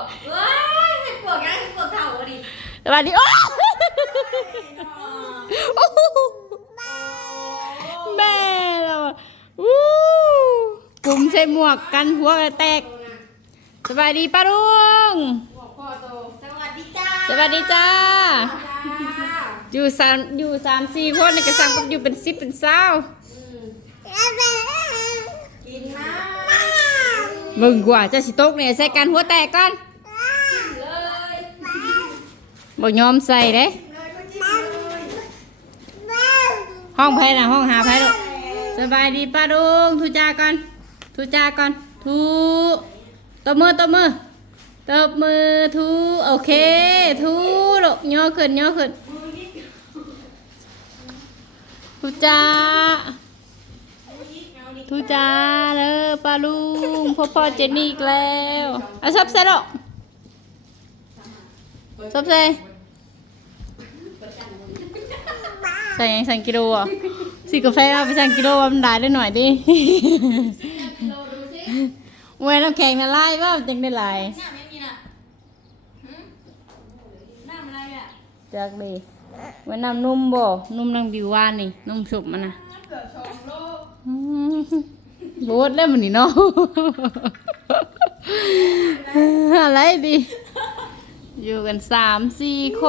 กเอ้ยเห็ดปวกยังเห็ดปวกเท่าอะดิสวัสดีโอ้โอ้โหแม่เราอะวู้กลุ่มใส่หมวกกันหัวกระแตก สวัสดีป้าลุงบอกพ่อโตสวัสดีจ้าสวัสดีจ้า จ้าอยู่สามอยู่สามสี่คนในกระสังกับอยู่เป็นสิบเป็นเศร้ากินนะมึงกว่าจะสิตกเนี่ยใส่กันหัวแตกก่อนเลย บ่ยอมใส่เด้ห้องไผน่ะห้องหาไผลูกสบายดีป้าลุงทุจาก่อนทุจาก่อนทุตบมือตบมือตบมือทุโอเคทุลูกย่อขึ้นย่อขึ้นทุจาทุจาเด้อป้าลุงพ่อพ่อเจนนี่อีกแล้วเอาซับใส่ลูกซับใส่ ใส่ยังสั่งกิโลอะสิกาแฟเอาไปสั่งกิโลว่ามันได้ได้หน่อยดิเวยน้ำแข็งละลายว่าจังได้ลายน้ำไม่มีน่ะหน้ำอะไรอะจากดีเวยน้ำนุ่มบ่นุ่มนางบิววานนี่นุ่มสุบมันนะบลอืมโบดแล้วมันนี่เนาะอะไรดี อยู่กันสามสี่ค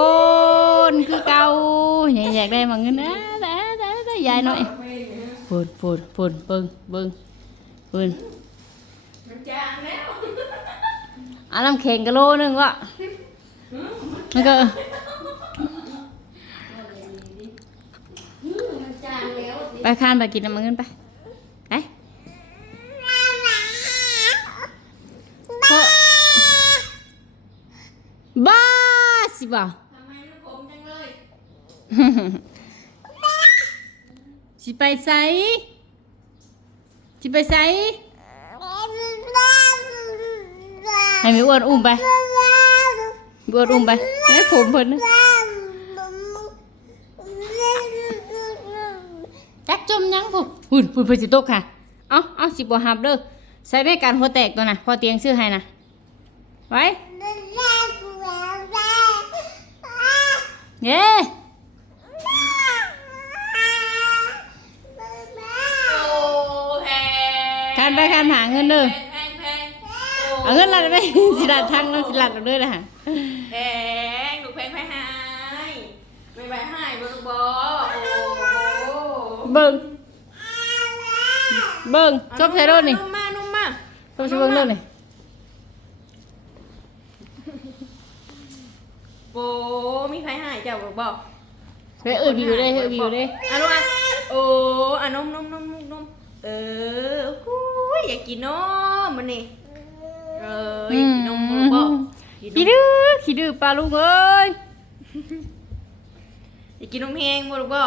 นคือเก่าอยากอยากได้มาเงินนะได้ได้ได้ยายหน่อยปวดปวดปวดเบิ่งเบิ่งเบิ่งมันจางแล้วอันน้ำแข็งกะโลนึงวะมันก็ไปคานไปกินน้ำมันเงินไปเพราะ บ้าสิบ่าทำไมมันขมจังเลยสิไปใส่สิไปใส่ให้มีอ้วนอุ้มไปมีอ้วนอุ้มไปให้ผมเพิ่นนะจักจมยังพุ่นหุ่นพุ่นเพิ่นสิตกค่ะ เอาเอาสิบ่หับเด้อใส่แม่การหัวแตกตัวน่ะพอเตียงซื้อให้น่ะไว้ เย้โอ้แพงคานไปคานหาเงินเด้อแพงแพงแพงเอาเงินลัดไปสิลัดทางนั้นสิลัดเอาเด้อนะฮะแพงลูกแพงแพงหายไม่ไปหายบ่ลูกบอโอ้เบิ่งเบิ่งชอบใช้รถนี่นุ่มมานุ่มมาชอบใช้เบิ่งรถนี่ โอ้มีใครหายเจ้าบ่บอกเฮ้ยเออวิวได้เฮ้ยวิวได้อะลูกอะโอ้อะนมนมนมนมนมเออหูยอยากกินนมมันนี่เอออยากกินนมบ่ลูกบ่กินนขี้มดื้อขี้ดื้อปลาลูกเอ้ยอยากกินนมแห้งบ่ลูกบ่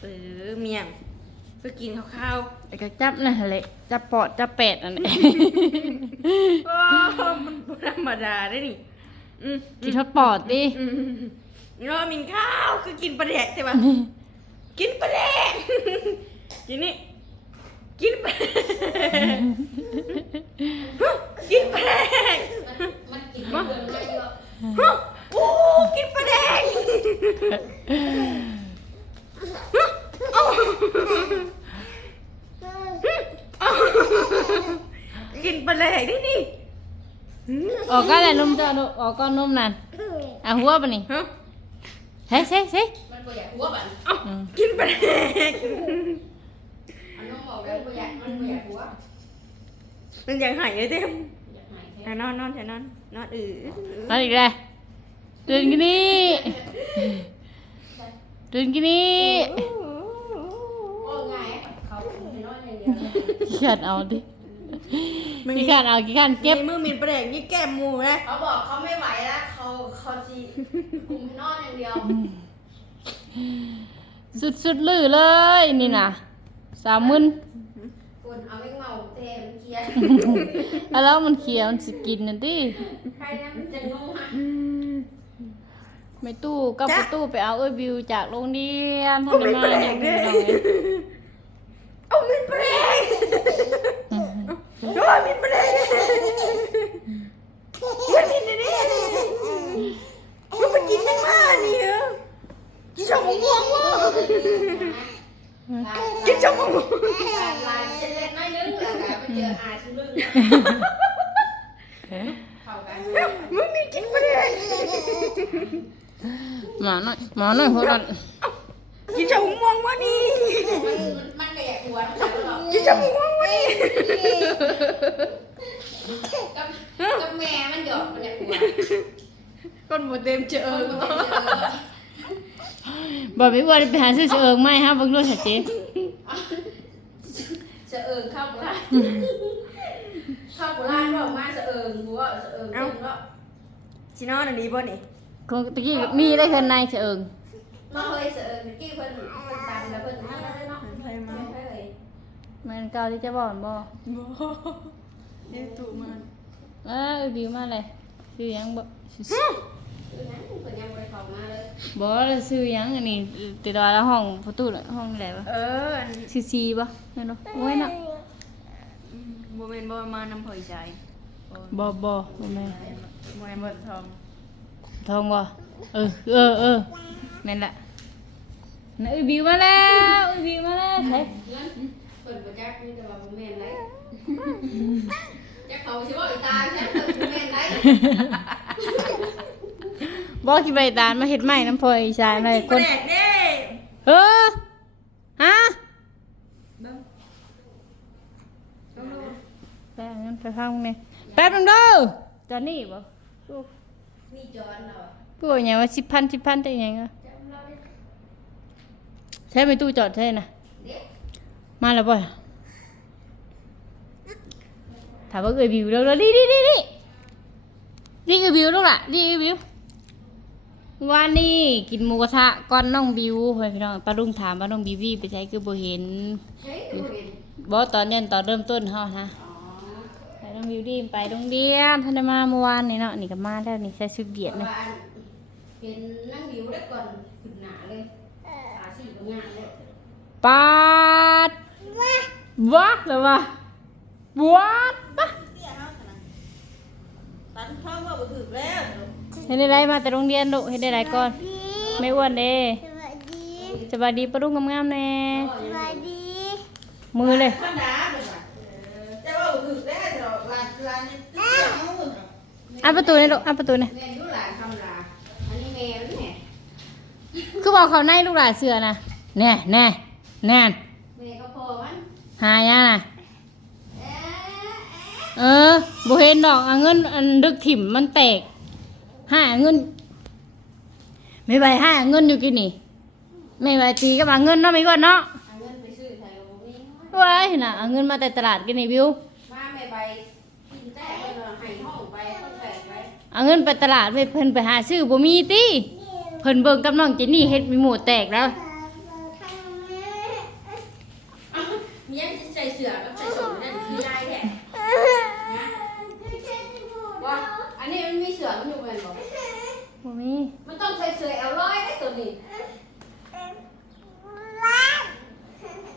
เออเมียงเพื่อกินข้าวไอ้ก็จับนั่นแหละจับปอดจับเป็ดอันนี้ๆว้าวมันบ่ธรรมดาได้นี่อืม กินทอดปอดดิอืมเนาะมินข้าวคือกินปลาแดกใช่ปะกินปลาแดกกินนี่กินปลาแดกกินปลาแดกมันกินมันเดินมาเยอะฮะโอ้กินปลาแดกโอ้กินปลาแดกได้นี่ ออกก็แหละนมเจ้าลูกออกก็นมนั่นอะหัวปะนี่ฮะเฮ้ยเฮ้ยเฮ้ยมันบ่อยากหัวบันเอ้ากินปลาแดกอันน้องบอกแล้วบ่อยากมันบ่อยากหัวมันยังหายเลยเต็มอยากหายแท้อะนอนนอนเถอะนอนนอนเออนั่นอีกเลยตื่นกินนี่ตื่นกินนี่โอ้ไงเขาไม่น้อยอย่างเดียวขี้ขันเอาดิ ขี้ขันเอาขี้ขันเก็บในมือมินประเด็กนี่แก้มหมูนะเขาบอกเขาไม่ไหวแล้วเขาเขาจีคุมนอนอย่างเดียว สุดๆลือเลยนี่นะสามมึนคุณเอาไม่เมาเทมเคลียร์แล้วมันเขียวมันสกินนั่นดิใครนะมันจะนุ่มอะไม่ตู้กับประตู้ไปเอาเอ้ยบิวจากโรงเรียนเอามินประ โอ้ยมินไปเลยมินมินเลยนี่มันไปกินยังมานี่เหรอกินชมพูม่วงวะกินชมพูลายเส้าเล็กน้อยนึงแล้วแต่ไปเจออาชิ้อนึงมึงมีกินไปเลยหมาหน่อยมาหน่อยหัร้อนกินชมพูม่วงวะนี่มัน ก็อยากอวดมันหรอกกินชมพูม่วงวะนี่กับกับแม่มันหยอกมันอยากอวดคนหมดเต็มเจอเออมันก็เจอบอกพี่ว่าไปหาซื้อเสือเอิงไหมฮะเบิ่งด้วยค่ะเจ๊จะเอิงเข้าโบราณเข้าโบราณบอกมาจะเอิงบัวจะเอิงเป็นว่าชินอนอันนี้บ่นี่ก็ตะกี้มีได้แค่ในเสือเอิงมาเฮ้ยจะเอิงกี้เพิ่นเพิ่นตามแล้วเพิ่น แมันเก่าที่จะบอกบ่ บ่นี่ถูกมันเออบิวมาเลยซื้อหยังบ่ซื้อคือนั้นเพิ่นยังบ่ได้เข้ามาเลยบ่แล้วซื้อหยังอันนี้ติดต่อแล้วห้องประตูน่ะห้องไหนวะเอออันซีซีบ่แม่นบ่โอ้ยน่ะอืมบ่แม่นบ่มานำเผยใจโอ้ยบ่บ่บ่แม่นบ่แม่นบ่ทองทองบ่เออเออเออนั่นแหละน่ะเอ้ยบิวมาแล้วเอ้ยบิวมาแล้วใช่ เงินเพิ่นบ่จักมีแต่ว่าบ่แม่นไรจักเขาสิบ่อีตาใช่เพิ่นบ่แม่นไรบอกกี่ใบตาลมาเฮ็ดใหม่น้ำพลอยชายมากินคปลานแดกเด้เออฮะเบิ่งแป๊บนึงไปฟังนี่แป๊บนึงเด้อจอนนี่บ่กูมีจอนเนาะกูบอกหยังว่าสิบพันสิบพันได้หยังอะจำเราได้ใช้ไปตู้จอดใช่น่ะเด็ก มาแล้วบ่ถามว่าเอ้ยบิวเร็วๆดิดิดิดิดิเอ้ยบิวลูกล่ะดิเอ้ยบิววันนี้กินหมูกระทะก่อนน้องบิวเฮ้ยพี่น้องป้าลุงถามว่าน้องบิววี่ไปใช้คือบ่เห็นเฮ้ยบ่เห็นบ่ตอนเย็นตอนเริ่มต้นเฮานะอ๋อไปน้องบิวดีมไปโรงเรียนท่านได้มาเมื่อวานนี่เนาะนี่ก็มาแล้วนี่ใส่ชุดเดียดเพนี่ราะว่าเห็นนั่งวิวได้ก่อนขึ้นหน้าเลยขาสีบ่งามเลยปาด วัดแล้ววะวัดปะตันท้องว่าบ่ถูกแล้วเห็นได้ไรมาแต่โรงเรียนลูกเห็นได้ไรก่อน ไม่อ้วนเด้สวัสดีสบายดีปะลุงงามๆแน่สวัสดีมือเลยมันาเบิ่งว่าแต่ว่าบ่ถูกแล้วเดี๋ยวลานลานนี่เสียงอะประตูนี่ลูกอะประตูนี่แม่อยู่หลานคำลาอันนี้แม่นี่คือบอกเขาในลูกหลานเสือนะแน่แน่แน่ หายาน่ะเอออบ่เห็นดอกเอาเงินอันดึกถิ่มมันแตกห้าเงิน ไม่ไหวห้าเงินอยู่กินนี่ไม่ไหวตีก็มาเงินเนาะไม่ก่อนเนาะเอาเงินไปซื้อไทยบ่มีว้ายน่ะเอาเงินมาแต่ตลาดกินนี่วิวมาแม่ใบกินแต่เพิ่นว่าให้ห้องไปเพิ่นแปลกไว้เอาเงินไปตลาดไปเพิ่นไปหาซื้อบ่มีติเพิ่นเบิ่งกับน้องเจนนี่เฮ็ดมีหมูแตกแล้ว เอ้าเมียจะใส่เสือกับใส่สูทนั่นคือได้แท้ว่าอันนี้มันมีเสือมันอยู่แม่นบ่บ่มีมันต้องใส่เสือแอลลอยได้ตัวนี้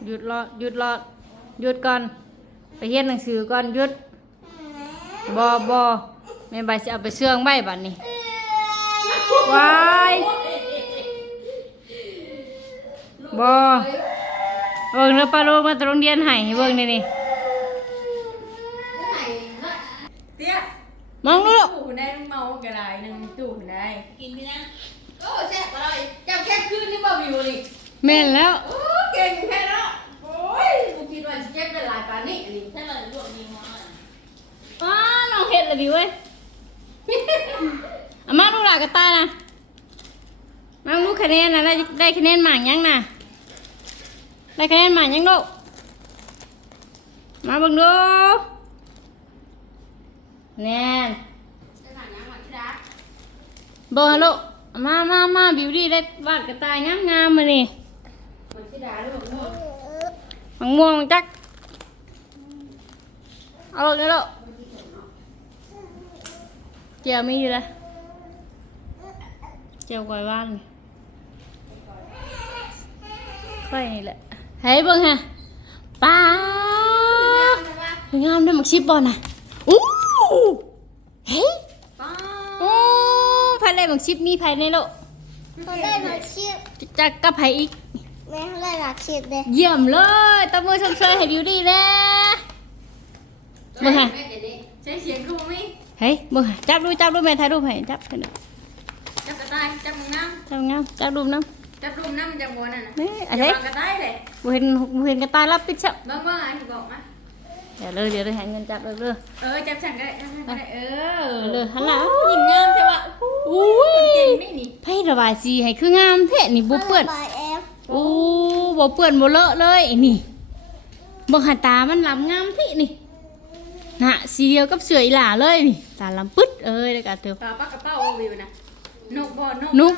หยุดรอหยุดรอหยุดก่อน ไปเรียนหนังสือก่อนหยุดบ่บ่แม่ใบสิเอาไปเสื่องไว้บัดนี้ว้ายบ่ เบิ่งแล้วปลาโลมาตรงเรียนให้ให้เบิ่งนี่นี่ไหนเนาะเตี้ยมองดูลูกตู้ได้เมากระไรหนึงตู้ได้กินพี่นะโอ้แซ่บอร่อยเจ้าแค่คืนนี่บ่วิวนี่แม่นแล้วโอ้เก่งแค่เนาะโอ้ยกูคิดว่าสิเจ็บได้หลายปานนี้อันนี้ใช่เลยลวกดีมากอ้าน้องเฮ็ดและบิวเว้ยอามาลูกหลานกระต่ายนะมาลูกคะแนนนะได้ได้คะแนนหมากยังนะได้คะแนนหมากยังลูกมาเบิ่งดูแน่นจะ หนังยังมาที่รักเบิ่งฮะลูกมามามาบิวดี้ได้วาดกระต่ายงามงา มๆมานี่มันที่ดาลูกม่วงมังม่วงจักเอาลูกนี่ลูกเจียวมีอยู่เลยเจียวกอยว่านค่อยนี่แหละเฮ้ยเบิ่งฮะป้างามได้มักชิบบอลนะอู้เฮ้ยป้าโอ้ภายในมักชิบมีภายในโลกเขาได้มาชิมจะกับไผอีกแม่เลยหลักชิดเลยเยี่ยมเลยตบมือชมเชยให้บิวดี้นะมึงฮะแม่เดี๋ยวนี้ใช้เสียงกูไหมเฮ้ยมึงฮะจับดูจับดูแม่ถ่ายรูปให้จับให้หน่อยจับกระต่ายจับมึงน้จับงามจับรูปน้ำำ จับรูมน้ำมันจะม้วนน่ะนะนี่ออะไรย่าวางกระต่ายเลยกูเห็นกูเห็นกระต่ายรับปิดชับบ้างบ้างไอ้ที่บอกมาเดี๋ยวเลยเดี๋ยวเลยให้เงินจับเลยเลยเออจับฉันก็ได้จับฉันก็ได้เออเลยหันหลังหญิงงามใช่ปะอุ้คนเก่ยงไม่นี่ไพ่ระบายสีให้คืองามแท้นี่บ่เปื้อนบายแอฟโอ้บ่เปื้อนบ่เลอะเลยไอ้นี่บ่หันตามันลำงามที่นี่น่ะสีเดียวกับเสืออีหล่าเลยนี่ตาลำปึ๊ดเอ้ยแล้วก็เถอะตาปากกระเป๋าวิวนะนกบ่นกนุ๊ก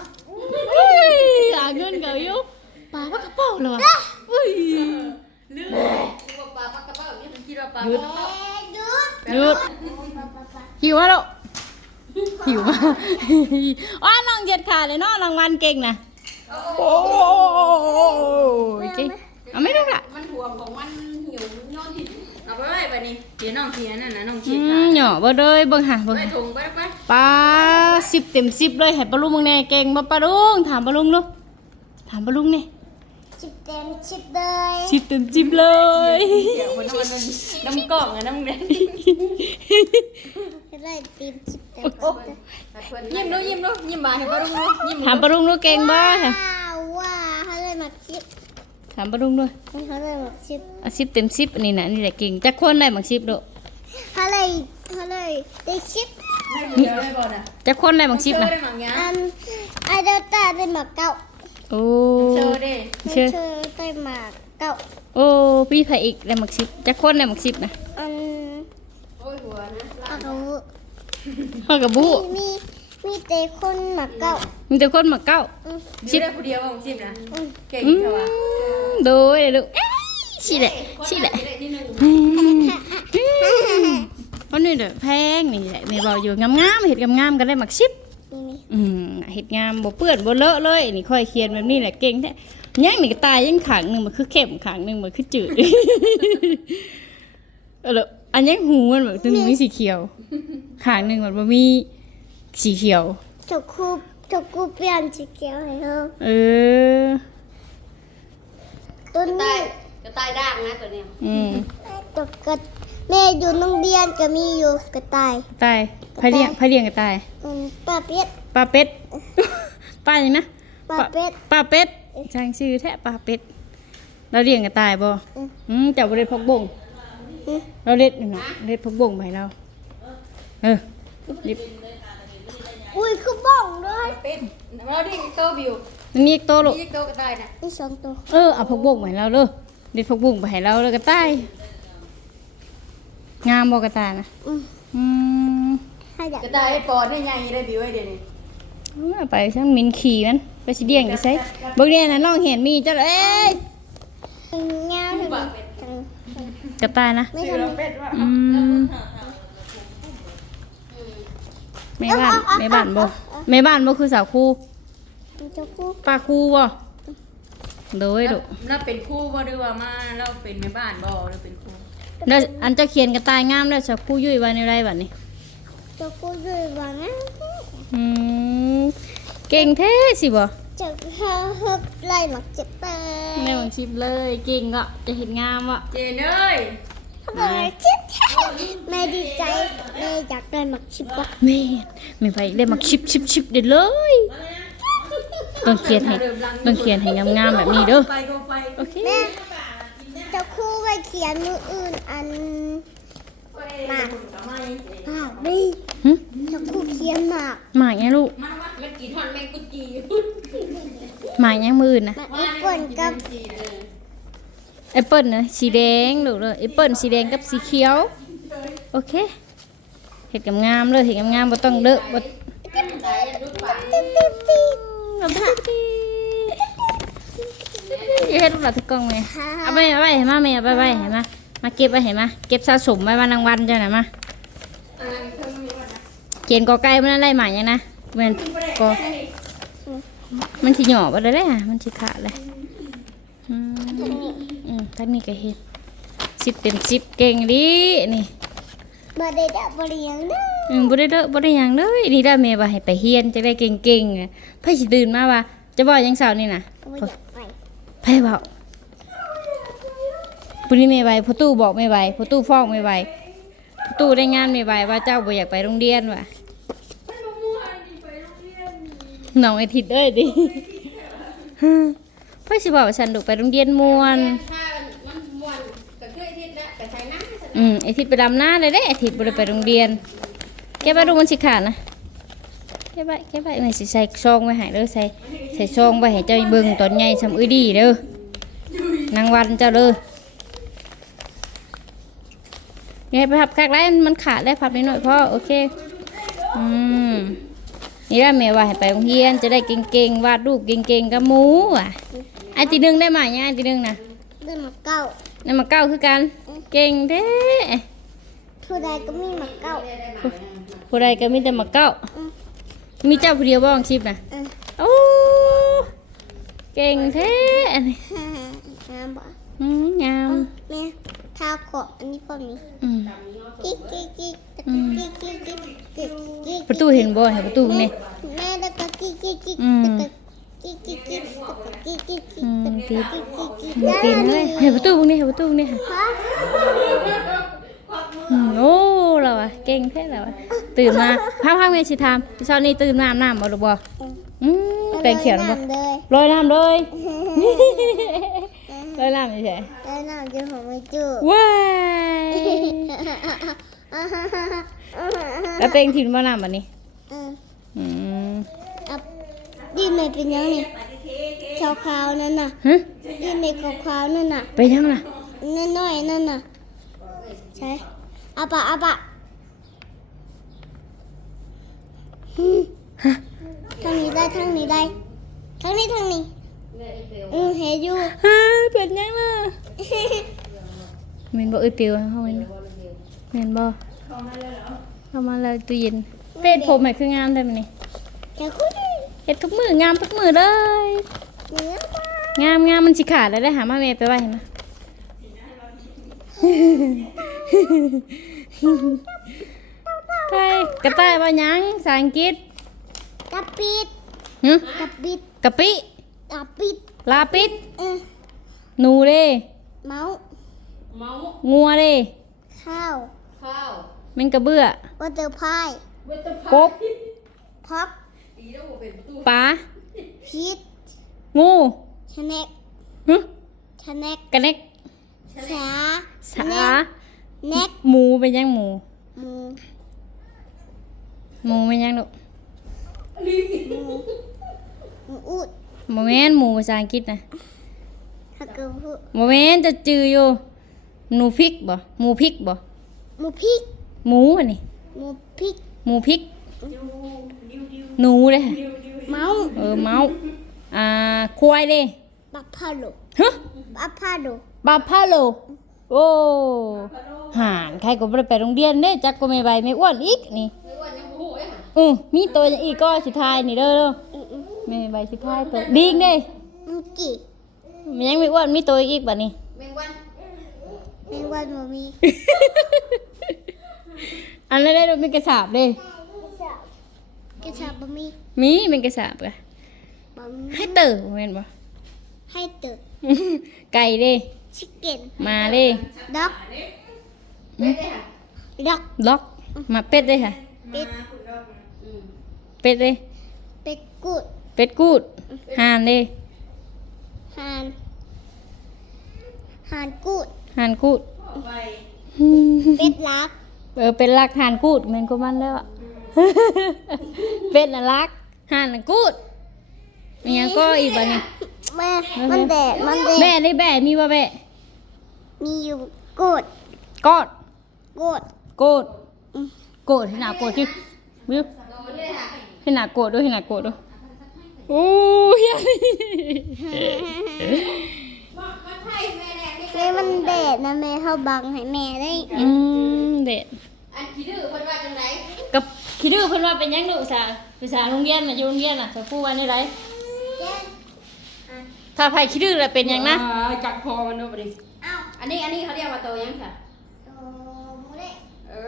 อุ้ยหาเงินเก่าอยู่ปลาปากกระเป๋าเลยวะอุ้ยลืมกูบอกปลาปากกระเป๋านี่มันคิดว่าปลาหยุดปากกระเป๋าหยุดหยุดหิวอะลูกหิวมากอ้าน้องเจ็ดขาเลยเนาะรางวัลเก่งนะโอ้ยเก่งเอาไม่รู้ล่ะมันห่วงของมันหิวย้อนหิว เอาไปไว้บัดนี้เดี๋ยวน้องเสียนั่นน่ะน้องอืเชียมเหนาะบ่เลยเบิ่งหาเบิ่งไปหาถุงไปไปปลาสิบเต็มสิบเลยให้ปลาลุงมึงแน่เก่งบ่ปลาลุงถามปลาลุงลูกถามปลาลุงนี่ชิดเต็มชิดเลยสิบเต็มสิบเลย เดี๋ยวคนนอนมันน้ำกล่องอะน้ำเด่นได้เต็มชิดเต็มยิ้มดูยิ้มดูยิ้มบานให้ป้าลุงดูยิ้มถามปลาลุงลูกเก่งบ่ว้าวว้าเขาเลยหมักชิด ถามปลาลุงด้วยเขาเลยหมักชิดอะสิบเต็มสิบอันนี้นะนี่แหละเก่งจักคนได้บักสิบลูกเขาเลยเขาเลยได้ชิดให้เดี๋ยวเลยก่อนอะจักคนได้บักสิบเชื่อนะได้หมังยาอันไอเดลต้าได้หมักเก้าโอ้เชื่อได้เชื่อเชื่อได้หมักเก้าโอ้พี่ไผอีกได้บักสิบจักคนได้บักสิบนะอันโอ้ยหัวนะเอาเขาเฮากับบุมีมี แต่คนหมักเก้ามีแต่คนมาเก้าชิบได้ผู้เดียวของชิบนะเก่งอืเท่าว่ะมโดยเลยลูกเอ้ยชิแหละชิแหละได้ที่หนึ่งวันนี้เด้อแพงนี่แหละแม่บอกอยู่งามๆเฮ็ดงามๆก็ได้บักสิบนี่นี่อืมเฮ็ดงามบ่เปื้อนบ่เลอะเลยนี่ค่อยเขียนแบบนี้แหละเก่งแท้ยังนี่ก็ตายยังขางหนึงมันคือเข้มขางหนึงมันคือจืดเออแล้วอันยังหูมันแบบตึงมีสีเขียวขางหนึงมันบ่มี สีเขียวจกคูจกคูเปลี่ยนสีเขียวให้เขาเออ ตัวกระนี้ต่ายกระต่ายด่างนะตัวเนี้ยอืมตัวกระแม่อยู่โรงเรียนก็มีอยู่กระต่ายตายพะเลี้ยงพะเลี้ยงก็ตายอืมป้าเป็ดปลาเป็ด ป้าหยังนะป้าเป็ด ปลาเป็ดจ้างชื่อแท้ปลาเป็ด เราเลี้ยงก็ตายบ่อืม อืมเจ้าบ่ได้พกบ่งอืมเราเล็ดนี่นะเล็ดพกบ่งไปให้เรา เออรีบ อุ้ยคือบ้องเลยเป็นเราดิโตบิวนี่อีกโตลูกนี่โตก็ตายนะนี่สองตัวเออเอาพกบ่งไปให้เราเด้อเล็ดพกบ่งไปให้เราแล้วก็ตายงามบ่กระตายนะอืมอืมถ้าอยากกระต่ายปอดได้ยังได้บิวไอ้เดี๋ยวนี้เอาไปช่างมินขี่มันไปสิเลี้ยงได้ไสเบิ่งเนี่ยนะน้องเห็นมีเจ้าเอ้ยเงาทำไมจังกระตายนะไม่ชื่อทำเราเป็ดว่าอืม แม่บ้านแม่บ้านบ่แม่บ้านบ่คือสาวครูจกคูป้าครูบ่โดยดุเราเป็นครูบ่หรือว่ามาเราเป็นแม่บ้านบ่เราเป็นครูแล้วอันเจะเขียนกระต่ายงามแล้วสาวครูยุ่ยไว้ในไรบัดนี้จกคูด้วยว่างั้นอืมเก่งแท้สิบ่จกเขาฮึบไล่หมักเจ็บเตแม่ยบังชิบเลยเก่งก็จะเห็นงามอะเจนเอ้ย เขาบอกว่าชิบแม่ดีใจแม่อยากได้หมักชิบปะแม่แม่ไปได้มาชิบชิบชิบเด็ดเลยต้องเขียนให้ต้องเขียนให้งามๆแบบนี้เด้อไปก็ไปโอเคแม่จกคูไปเขียนมืออื่นอันหมากหมากดีหึจกคูเขียนหมากหมากยังลูกมาวัดแล้วกินทอนแมงกุจีหมากยังมืออื่นนะหมากแอปเปิลกับ แอปเปิลนะสีแดงลูกเลยแอปเปิลสีแดงกับสีเขียว โอเคเห็ดงามๆเลยเห็ดงามๆบ่ต้องเลอะบ่ติ๊บติ๊บติ๊บเอาไปดิอย่าเฮ็ดลูกหลานทุกกองเลยเอาไปเอาไปให้มาแม่เอาไปไปให้มามาเก็บไว้ให้มาเก็บสะสมไว้วันรางวัลจ้ะนะมาเขียนกอไก่มันอะไรหมายยังนะเหมือนกอมันสิหย่อบ่ได้เลยอะมันสิขาดเลยอืม ทั้งนี้ก็เฮ็ดสิบเต็มสิบเก่งดีนี่มาได้ดับบริยังนะอืมบ่ได้เด้อบ่ได้หยังเลยนี่ได้แม่ว่าให้ไปเฮียนจะได้เก่งๆน่ะไผสิตื่นมาว่า จะบ่ยังเสาร์นี่น่ะก็ไม่อยากไปไผพ่เบาปุนี้ไม่ไหวพ่อตู้บอกไม่ไหวพ่อตู้ฟ้องไม่ไหวพ่อตู้ได้งานไม่ไหวว่าเจ้าบ่อยากไปโรงเรียนว่ะน้องไอทิดเอ้ยดิพ่อสิบอกว่าฉันดูไปโรงเรียนมวนถ้ามัน อืมไอทิดไปดำหน้าเลยเด้ไอทิดบ่ได้ไปโรงเรียน แกไปดูมันสิขาดนะแกไปแกไปไม่สิใส่ซองไว้ให้เด้อใส่ใส่ซองไว้ให้เจ้าเบิ่งตอนใหญ่ซำอุ้ยดีเด้อนางวันเจ้าเด้อเนี่ยไปพับคักแล้มันขาดได้พับนิดหน่อยพ่อโอเคอืมนี่ละแม่ว่าให้ไปโรงเรียนจะได้เก่งๆวาดรูปเก่งๆกับหมูอะไอ้ตีหนึงได้ไหมายังไงตีหนึงนะเดินมาเก้านั่นมาเก้าคือกันเก่งแท้ผู้ใดก็มีมาเก้าผู้ใดก็มีแต่มาเก้าอืมมีเจ้าผู้เดียวบ้องชิปนะอืมโอ้เก่งแท้อันนี้ฮ่าฮ่าน้ำบ่อืมงามแม่ท้าขออันนี้พ่อมีอืมกิ๊กกิ๊กกิ๊กอืมกิ๊กกิ๊กกิ๊กกิ๊กกิ๊กประตูเห็นบ่เห็นประตูนี่แม่แล้วก็กิ๊กกิ๊กกิ๊กอืมแล้ว กิ๊กกิ๊กกิ๊กกิ๊กกิ๊กกิ๊กอืมแล้วก็ติดกิ๊กกิ๊กกิ๊กมันปีนเลยเห็นประตูพวกนี้เห็นประตูพวกนี้ค่ะฮะอืมโอ้เราอะเก่งแท้เราอะตื่นมาพักพักเมชิทามพี่ชอนนี่ตื่นมาอาบน้ำบ่หรือบ่อืมแต่งเขียนบ่ลลอยน้ำเลยลอยน้ำเฉยล้วน้ำจะของไม่จุๆว้ายแล้วเต็งถิ่นบ่น้ำบัดนี้อืม ดินไม่เป็นยังนี่ขาวๆนั่นน่ะฮะดินในขาวๆนั่นน่ะไปยังล่ะน้อยๆนั่นน่ะใช่อาปะอาปะฮึ่มทางนี้ได้ทางนี้ได้ทางนี้ทางนี้อือเฮยอยู่ฮะเป็นยังล่ะเมนบ่เอ้ยปิวเฮาเมนเมนบ่เข้ามาแล้วเหรอเข้ามาแล้วตู้เย็นเป็ดผมให้คืองามได้มั้ยนี่แค่คุยดิ เฮ็ดทุกมื้องามทุกมื้อเลยเนื้อปลางามงามมันสิขาดแล้วได้หามาแม่ไปไว้นะไปกระต่ายว่าหยังภาษาอังกฤษตะปิดหึตะปิดกะปิตะปิดลาปิดเออหนูเด้เมาส์เมาส์งัวเด้ข้าวข้าวแมันกระเบื้อวอเตอร์พาย เวทกบพ็อกตีแล้วบ่เป็น ประตูปลาพีชงูชะเน็กหึชะเน็กกระเน็กสาสาเน็กหมูเป็นยังหมู หมูหมูเป็นยังลูกหมูอุดโมเมนหมูภาษาอังกฤษนะฮักเกอร์พูโมเมนจะจืออยู่หนูพริกบ่หมูพริกบ่หมูพริกหมูอันนี้หมูพริกหมูพริก หนูเลยค่ะเมาส์เออเมาส์อ่าควายเลยบัฟฟาโลฮะบัฟฟาโลบัฟฟาโลโอ้ห่านใครก็บ่ได้ไปโรงเรียนเด้จักก็ไม่ไหวไม่อ้วนอีกนี่ไม่ว่ายังบ่ฮู้เอ้ยค่ะอือมีตัวอย่างอีกก็สุดท้ายนี่เด้อเด้ออืมอืมไม่ไหวสุดท้ายตัวดีงเด้มังกี้มันยังไม่อ้วนมีตัวอีกบัดนี้แมงวันแมงวันบ่มีอันนั้นได้มีกระสาบเด้ กระชับบ่มีมีเป็นกระสาบกะบ่มีให้เต๋อแม่นบ่ให้ตึกไก่เด้ชิคเก้นมาเด้ด็อกไม่ได้ค่ะด็อกล็อกมาเป็ดเด้ค่ะ เป็ดอืมเป็ดเด้เป็ดกูดเป็ดกูดห่านเด้ห่านห่านกูดห่านกูดเป็ดลัก เออ เป็นรักห่านกูดแม่นก็มันแล้วอะ เป็ดน่ะรักห่านน่ะกูดมีหยังก็อีกบัดนี้แม่มันแดดมันแดแม่ดได้แบ่มีบ่แบ่มีอยู่กูดกอดกูดโกดโกดให้หน้าโกดสิวิวให้หน้าโกดด้วยให้หน้าโกดด้วยโอ้ยแม่มันแดดนะแม่เขาบังให้แม่ได้อืมเด็ดอันขี้ดื้อเพิ่นว่าจังไดกับ คิดดูเพิ่นว่าเป็นหยังดุสาภาษาโรงเรียนน่ะอยู่โรงเรียนน่ะจะพูดว่าในไรถ้าไผคิดดูแล้วเป็นหยังนะอ่าจักพอมันเนาะบัดนี้เอ้าอันนี้อันนี้เขาเรียกว่าโตยังค่ะโอ้หมูเด้งเอ้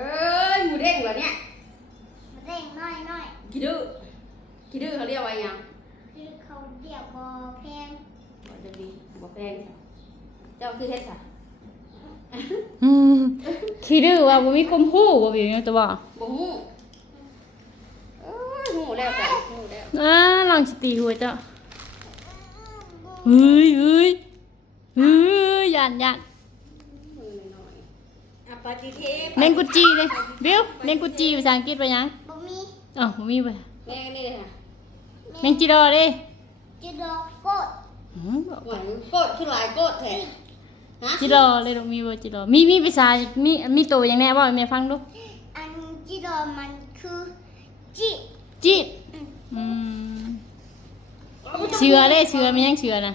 ยหมูเด้งเหรอเนี่ยหมูเด้งน้อยน้อยขี้ดื้อขี้ดื้อเขาเรียกว่าหยังคือเขาเรียกบอแพงว่าจะดีบ่แพงจ้ะเจ้าคือเฮ็ดจ้ะอืมขี้ดื้อว่าบ่มีความรู้บ่บิวเนี่ยตัวบ่บ่ฮู้ เอ้ยฮู้แล้วจ้ะฮู้แล้วอ่าลองสิตีหัวเจ้าเฮ้ยเฮ้ยเฮ้ยย่านย่านฮู้น้อยอะปฏิเทปแมงกุจีเลยบิวแมงกุจีภาษาอังกฤษว่าหยังบ่มีอ๋อบ่มีบ่ๆแม่นี่เลยค่ะแมงจีรอเด้จะดอกโกดหืมบอกหวยโกดคือหลายโกดแท้ฮะจีรอเลยลูกมีบ่จีรอมีมีภาษามีมีตัวอย่างแน่บ่ให้แม่ฟังดูอันที่ดอมันคือจิ จีดอืมเชื่อเด้เชื่อมีหยังเชื่อนะ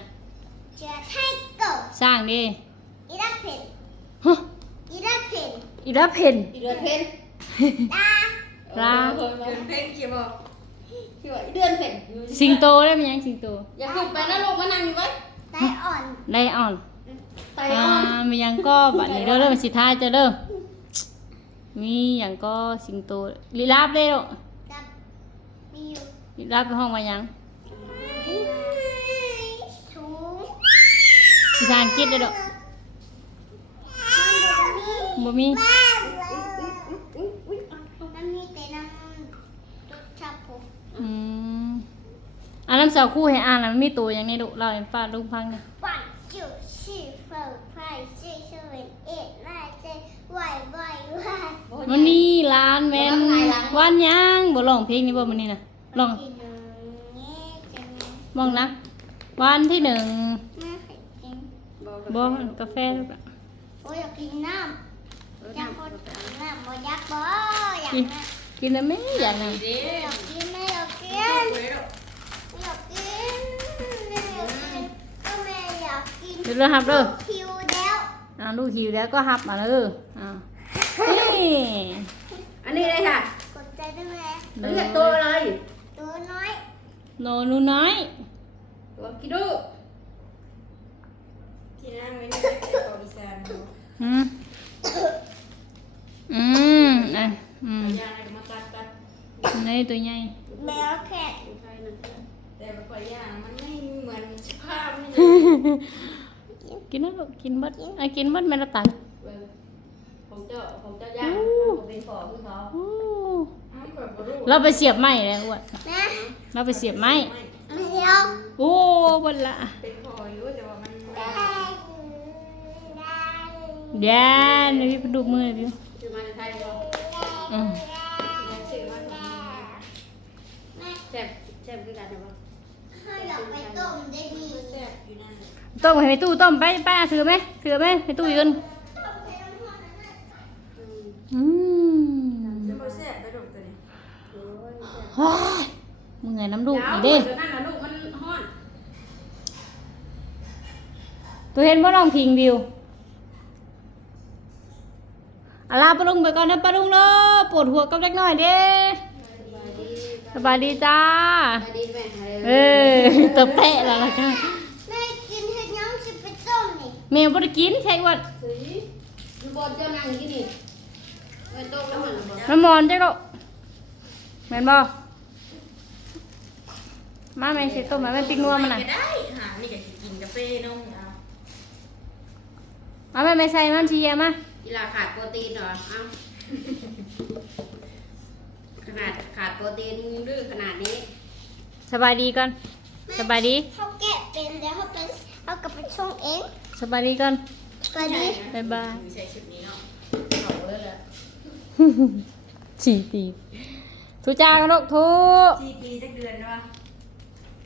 เจะไทเกิลสร้างเด้อีรักเพนฮะอีรักเพนอีลาเพนอีเดือนเพ็ญตาปลาเออเดินเพ่งเขียบอกที่ว่าอีเดือนเพ็ญสิงโตได้มีหยังสิงโตอย่าขึ้นไปนะลูกมานั่งอยู่ไว้ไตอ่อนไลออนไตอ่าอ่อนมีหยังก็บัดนี้เด้อเริ่มสิท้ายจะเด้อมีหยังก็สิงโตลีลาบเด้อกับมี อยู่ลีลาบไปห้องมาหยังสูงภาษาอังกฤษเด้อดอกมันบ่มีบ่มีบ้านมันมีแต่น้ำตุ๊กชับผมอืมอันน้ำสาวคู่ให้อ่านน่ะมันมีตัวอย่างนี้ดุเราให้ป้าลุงฟังหน่อย one two three four five six seven eight nine ten ไหวไหวไหวมันมีร้านแม่นวันหยังบ่ร้องเพลงนี้บ่มื้อนี้น่ะ ร้องที่หนึ่งนี่จะมีบ้องนะวันที่หนึ่งแม่ให้กินบ่กาแฟลูกอะโอ้ยอยากกินน้ำอยากกินน้ำบ่อยากบ่อยากกินนะกินแล้วไหมอย่างนั้นเด้อยากกินไม่อยากกินเว้ยดอกอยากกินไม่อยากกินก็แม่อยากกินเดี๋ยวเราหับเด้อหิวแล้วอ่าลูกหิวแล้วก็หับมาเด้ออ่านี่อันนี้เลยค่ะกดใจได้ไหมเรียกตัวอะไรตัวน้อย โนนูน้อยตัวกิดูที่นั่งไม่ได้เป็นของอีสานเนาะอืมอืมอะอืมย่างอะไรมาตัดตัดในตัวใหญ่แมวแค่แต่แบบว่าย่างมันไม่เหมือนสภาพนี่กินนะลูกกินเบัดอะกินเบัดแม่ละตังของเจ้าของเจ้าย่างของเป็นขอคือเขาอู้อ้าวข่อยบ่รู้ เราไปเสียบไม้แล้วอ้วนนะเราไปเสียบไม้ไม่เอาโอ้บนละเป็นคออยู่แต่ว่ามันได้เดี๋ยวนี่พี่ดูมือพี่คือมาในไทยเราอืมยังซื้อมาถุงแม่แซ่บแซ่บคือกันนะบ่ถ้าอยากไปต้มได้ดีนึงแซ่บอยู่นั่นต้มให้ในตู้ต้มไปไปอะถือไหมถือไหมในตู้ยืนอืม อืม จะบ่แซ่บไปดอกตัวนี้ โอ้ยแซ่บ ว้ายมึงไงน้ำลูกยาวนี่เดี๋เด้ยวนั่นน่ะลูกมันฮ้อนตัวเห็นว่าน้องพิงวิวอาลาปะลุงไปก่อนนะปะลุงเนาะปวดหัวกับเล็กน้อยเด้สบายดีสบายดีจ้าสบายดีแม่เออตัวแปะแล้วล่ะจ้าแม่กินเห็ดยังจะไปต้มนี่แมวบ่ได้กินใช่วัดสิอยู่บนเจ้านั่งที่นี่เงินโต๊ะน้ำมันบ่น้ำมอนจ้ะลูกแม่นบ่ มาแม่สิต้มมาแม่ปิ้งนัวมันน่ะก็ได้หานี่ก็สิกินกาแฟนมเอาเอาแม่ไม่ใส่มันสิเยอะมากีฬาขาดโปรตีนเหรอเอ้าขนาดขาดโปรตีนดื้อขนาดนี้สบายดีก่อนสบายดีเขาแกะเป็นแล้วเขาไปเอากลับไปช่องเองสบายดีก่อนสวัสดีบ๊ายบายใช้ชุดนี้เนาะเขาเลยแหละสี่ปีทุจ้ากันลูกทุสี่ปีจักเดือนแล้ววะ